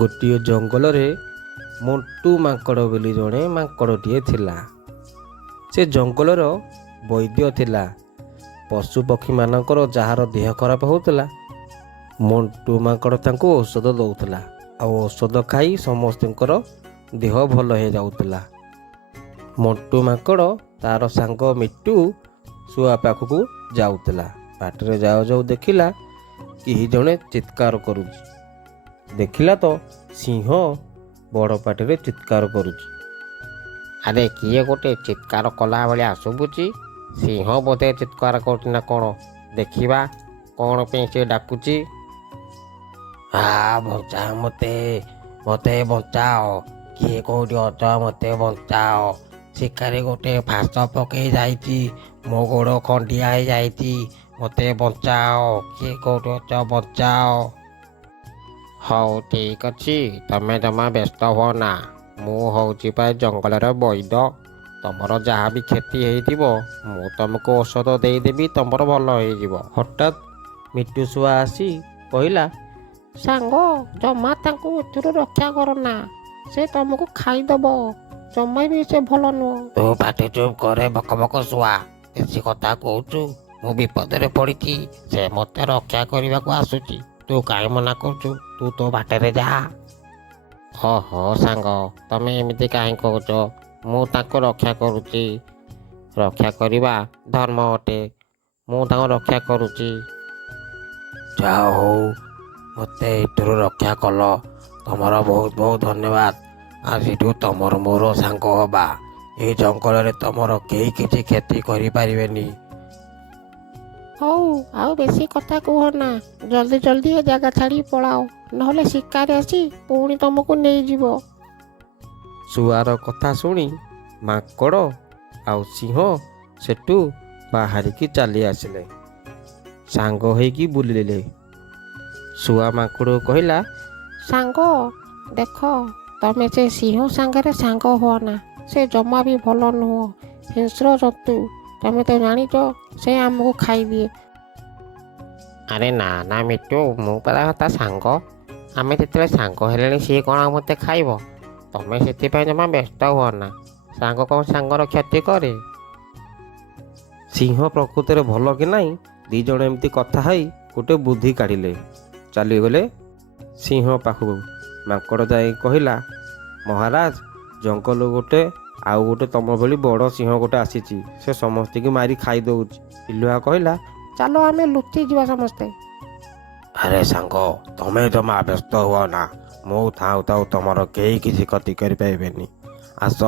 ଗୋଟିଏ ଜଙ୍ଗଲରେ ମଣ୍ଟୁ ମାଙ୍କଡ଼ ବୋଲି ଜଣେ ମାଙ୍କଡ଼ଟିଏ ଥିଲା। ସେ ଜଙ୍ଗଲର ବୈଦ୍ୟ ଥିଲା। ପଶୁପକ୍ଷୀମାନଙ୍କର ଯାହାର ଦେହ ଖରାପ ହେଉଥିଲା ମଣ୍ଟୁ ମାଙ୍କଡ଼ ତାଙ୍କୁ ଔଷଧ ଦେଉଥିଲା। ଆଉ ଔଷଧ ଖାଇ ସମସ୍ତଙ୍କର ଦେହ ଭଲ ହେଇଯାଉଥିଲା। ମଣ୍ଟୁ ମାଙ୍କଡ଼ ତାର ସାଙ୍ଗ ମିଟୁ ଶୁଆ ପାଖକୁ ଯାଉଥିଲା। ବାଟରେ ଯାଉ ଯାଉ ଦେଖିଲା କେହି ଜଣେ ଚିତ୍କାର କରୁଛି। ଦେଖିଲା ତ ସିଂହ ବଡ଼ ପାଟିରେ ଚିତ୍କାର କରୁଛି। ଆରେ କିଏ ଗୋଟେ ଚିତ୍କାର କଲା ଭଳିଆ ଶୁଭୁଛି। ସିଂହ ବୋଧେ ଚିତ୍କାର କରୁଛି ନା କ'ଣ? ଦେଖିବା କ'ଣ ପାଇଁ ସେ ଡାକୁଛି। ବଞ୍ଚାଅ ମୋତେ, ମୋତେ ବଞ୍ଚାଅ। କିଏ କେଉଁଠି ଅଛ? ମୋତେ ବଞ୍ଚାଅ। ଶିକାରୀ ଗୋଟେ ଫାଶ ପକେଇ ଯାଇଛି। ମୋ ଗୋଡ଼ ଖଣ୍ଡିଆ ହେଇଯାଇଛି। ମୋତେ ବଞ୍ଚାଅ। କିଏ କେଉଁଠି ଅଛ? ବଞ୍ଚାଅ। ହଉ ଠିକ୍ ଅଛି, ତମେ ଜମା ବ୍ୟସ୍ତ ହୁଅ ନା। ମୁଁ ହେଉଛି ପା ଜଙ୍ଗଲର ବୈଦ୍ୟ। ତମର ଯାହା ବି କ୍ଷତି ହେଇଥିବ ମୁଁ ତମକୁ ଔଷଧ ଦେଇଦେବି, ତମର ଭଲ ହେଇଯିବ। ହଠାତ୍ ମିଟୁ ଶୁଆ ଆସି କହିଲା, ସାଙ୍ଗ, ଜମା ତାଙ୍କୁ ଏଥିରୁ ରକ୍ଷା କରନା। ସେ ତମକୁ ଖାଇଦବ। ଜମା ବି ସେ ଭଲ ନୁହଁ। ତୁ ପାଟି ଚୁପ୍ କରେ ବକ ବକ ଶୁଆ। ବେଶୀ କଥା କହୁଛୁ। ମୁଁ ବିପଦରେ ପଡ଼ିଛି। ସେ ମୋତେ ରକ୍ଷା କରିବାକୁ ଆସୁଛି। ତୁ କାହିଁ ମନା କରୁଛୁ? ତୁ ତୋ ବାଟରେ ଯା। ଓହୋ ସାଙ୍ଗ, ତମେ ଏମିତି କାହିଁ କହୁଛ? ମୁଁ ତାଙ୍କୁ ରକ୍ଷା କରୁଛି। ରକ୍ଷା କରିବା ଧର୍ମ ଅଟେ। ମୁଁ ତାଙ୍କୁ ରକ୍ଷା କରୁଛି। ଯାହା ହଉ ମୋତେ ଏଥିରୁ ରକ୍ଷା କଲ। ତମର ବହୁତ ବହୁତ ଧନ୍ୟବାଦ। ଆଜିଠୁ ତମର ମୋର ସାଙ୍ଗ ହବା। ଏଇ ଜଙ୍ଗଲରେ ତମର କେହି କିଛି କ୍ଷତି କରିପାରିବେନି। ହଉ, ଆଉ ବେଶୀ କଥା କୁହନା। ଜଲ୍ଦି ଜଲ୍ଦି ଏ ଜାଗା ଛାଡ଼ି ପଳାଅ, ନହେଲେ ଶିକାରୀ ଆସି ପୁଣି ତମକୁ ନେଇଯିବ। ଶୁଆର କଥା ଶୁଣି ମାଙ୍କଡ଼ ଆଉ ସିଂହ ସେଠୁ ବାହାରିକି ଚାଲି ଆସିଲେ। ସାଙ୍ଗ ହେଇକି ବୁଲିଲେ। ଶୁଆ ମାଙ୍କଡ଼ କହିଲା, ସାଙ୍ଗ, ଦେଖ, ତମେ ସେ ସିଂହ ସାଙ୍ଗରେ ସାଙ୍ଗ ହୁଅନା। ସେ ଜମା ବି ଭଲ ନୁହଁ। ହିଂସ୍ର ଜନ୍ତୁ। ତମେ ତ ଜାଣିଛ ସେ ଆମକୁ ଖାଇଦିଏ। ଆରେ ନା ନା ମିଟୁ, ମୁଁ ପରା ତା ସାଙ୍ଗ। ଆମେ ଯେତେବେଳେ ସାଙ୍ଗ ହେଲେଣି ସିଏ କ'ଣ ଆଉ ମୋତେ ଖାଇବ? ତମେ ସେଥିପାଇଁ ଜମା ବ୍ୟସ୍ତ ହୁଅ ନା। ସାଙ୍ଗ କ'ଣ ସାଙ୍ଗର କ୍ଷତି କରେ? ସିଂହ ପ୍ରକୃତରେ ଭଲ କି ନାହିଁ ଦି ଜଣ ଏମିତି କଥା ହେଇ ଗୋଟେ ବୁଦ୍ଧି କାଢ଼ିଲେ। ଚାଲିଗଲେ ସିଂହ ପାଖକୁ। ମାଙ୍କଡ଼ ଯାଇ କହିଲା, ମହାରାଜ, ଜଙ୍ଗଲ ଗୋଟେ ଆଉ ଗୋଟେ ତମ ଭଳି ବଡ଼ ସିଂହ ଗୋଟେ ଆସିଛି। ସେ ସମସ୍ତଙ୍କୁ ମାରି ଖାଇଦେଉଛି। ପିଲୁଆ କହିଲା, ଚାଲ ଆମେ ଲୁଚି ଯିବା ସମସ୍ତେ। ଆରେ ସାଙ୍ଗ, ତମେ ଜମା ବ୍ୟସ୍ତ ହୁଅ ନା। ମୁଁ ଥାଉ ଥାଉ ତମର କେହି କିଛି କ୍ଷତି କରିପାରିବେନି। ଆସ,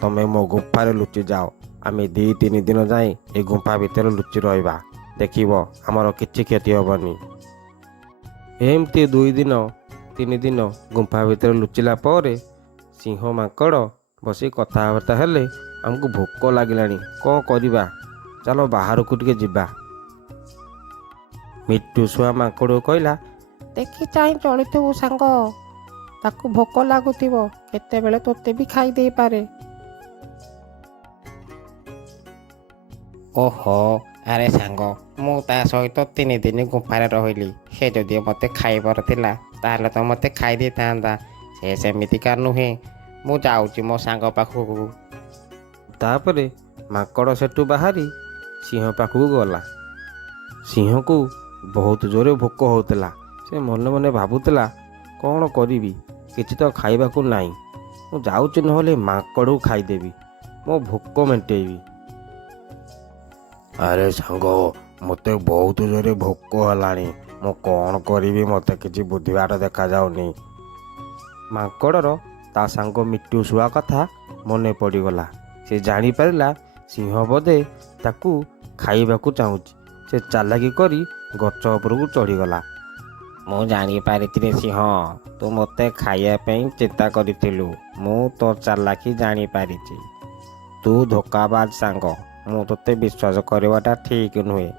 ତମେ ମୋ ଗୁମ୍ଫାରେ ଲୁଚି ଯାଅ। ଆମେ 2-3 ଦିନ ଯାଏଁ ଏ ଗୁମ୍ଫା ଭିତରେ ଲୁଚି ରହିବା। ଦେଖିବ ଆମର କିଛି କ୍ଷତି ହେବନି। ଏମିତି 2-3 ଦିନ ଗୁମ୍ଫା ଭିତରେ ଲୁଚିଲା ପରେ ସିଂହ ମାଙ୍କଡ଼ ବସି କଥାବାର୍ତ୍ତା ହେଲେ, ଆମକୁ ଭୋକ ଲାଗିଲାଣି, କ'ଣ କରିବା? ଚାଲ ବାହାରକୁ ଟିକେ ଯିବା। ମିଟୁ ଶୁଆ ମାଙ୍କଡ଼କୁ କହିଲା, ଦେଖି ଚାହିଁ ଚଳିଥିବୁ ସାଙ୍ଗ। ତାକୁ ଭୋକ ଲାଗୁଥିବ, କେତେବେଳେ ତୋତେ ବି ଖାଇ ଦେଇପାରେ। ଓହୋ, ଆରେ ସାଙ୍ଗ, ମୁଁ ତା ସହିତ 3 ଦିନ ଗୁମ୍ଫାରେ ରହିଲି। ସେ ଯଦି ମୋତେ ଖାଇବାର ଥିଲା ତାହେଲେ ତ ମୋତେ ଖାଇ ଦେଇଥାନ୍ତା। ସେ ସେମିତିକା ନୁହେଁ। ମୁଁ ଯାଉଛି ମୋ ସାଙ୍ଗ ପାଖକୁ। ତାପରେ ମାଙ୍କଡ଼ ସେଠୁ ବାହାରି ସିଂହ ପାଖକୁ ଗଲା। ସିଂହକୁ ବହୁତ ଜୋରେ ଭୋକ ହେଉଥିଲା। ସେ ମନେ ମନେ ଭାବୁଥିଲା, କ'ଣ କରିବି? କିଛି ତ ଖାଇବାକୁ ନାହିଁ। ମୁଁ ଯାଉଛି, ନହେଲେ ମାଙ୍କଡ଼କୁ ଖାଇଦେବି। ମୋ ଭୋକ ମେଣ୍ଟେଇବି। ଆରେ ସାଙ୍ଗ, ମୋତେ ବହୁତ ଜୋରେ ଭୋକ ହେଲାଣି। ମୁଁ କ'ଣ କରିବି? ମୋତେ କିଛି ବୁଦ୍ଧିବାଟ ଦେଖାଯାଉନି। ମାଙ୍କଡ଼ର ତା ସାଙ୍ଗ ମିଟୁ ଶୁଆ କଥା ମନେ ପଡ଼ିଗଲା। ସେ ଜାଣିପାରିଲା ସିଂହ ବୋଧେ ତାକୁ ଖାଇବାକୁ ଚାହୁଁଛି। ସେ ଚାଲାକି କରି ଗଛ ଉପରକୁ ଚଢ଼ିଗଲା। ମୁଁ ଜାଣିପାରିଥିଲି ସିଂହ, ତୁ ମୋତେ ଖାଇବା ପାଇଁ ଚିନ୍ତା କରିଥିଲୁ। ମୁଁ ତୋ ଚାଲାକି ଜାଣିପାରିଛି। ତୁ ଧୋକାବାଜ ସାଙ୍ଗ। ମୁଁ ତୋତେ ବିଶ୍ୱାସ କରିବାଟା ଠିକ୍ ନୁହେଁ।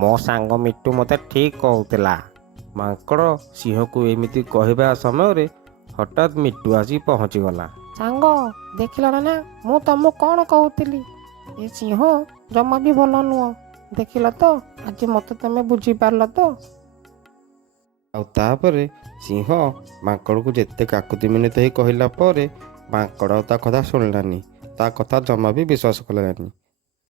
ମୋ ସାଙ୍ଗ ମିଟୁ ମୋତେ ଠିକ୍ କହୁଥିଲା। ମାଙ୍କଡ଼ ସିଂହକୁ ଏମିତି କହିବା ସମୟରେ ହଠାତ୍ ମିଟୁ ଆସି ପହଞ୍ଚିଗଲା। ସାଙ୍ଗ, ଦେଖିଲ ନା, ମୁଁ ତମକୁ କ'ଣ କହୁଥିଲି? ଏ ସିଂହ ଜମା ବି ଭଲ ନୁହଁ। ଦେଖିଲ ତ, ଆଜି ମୋତେ ତମେ ବୁଝିପାରିଲ ତ? ଆଉ ତାପରେ ସିଂହ ମାଙ୍କଡ଼କୁ ଯେତେ କାକୁତି ମିନତି ହେଇ କହିଲା ପରେ ମାଙ୍କଡ଼ ଆଉ ତା କଥା ଶୁଣିଲାନି, ତା କଥା ଜମା ବି ବିଶ୍ୱାସ କଲାନି।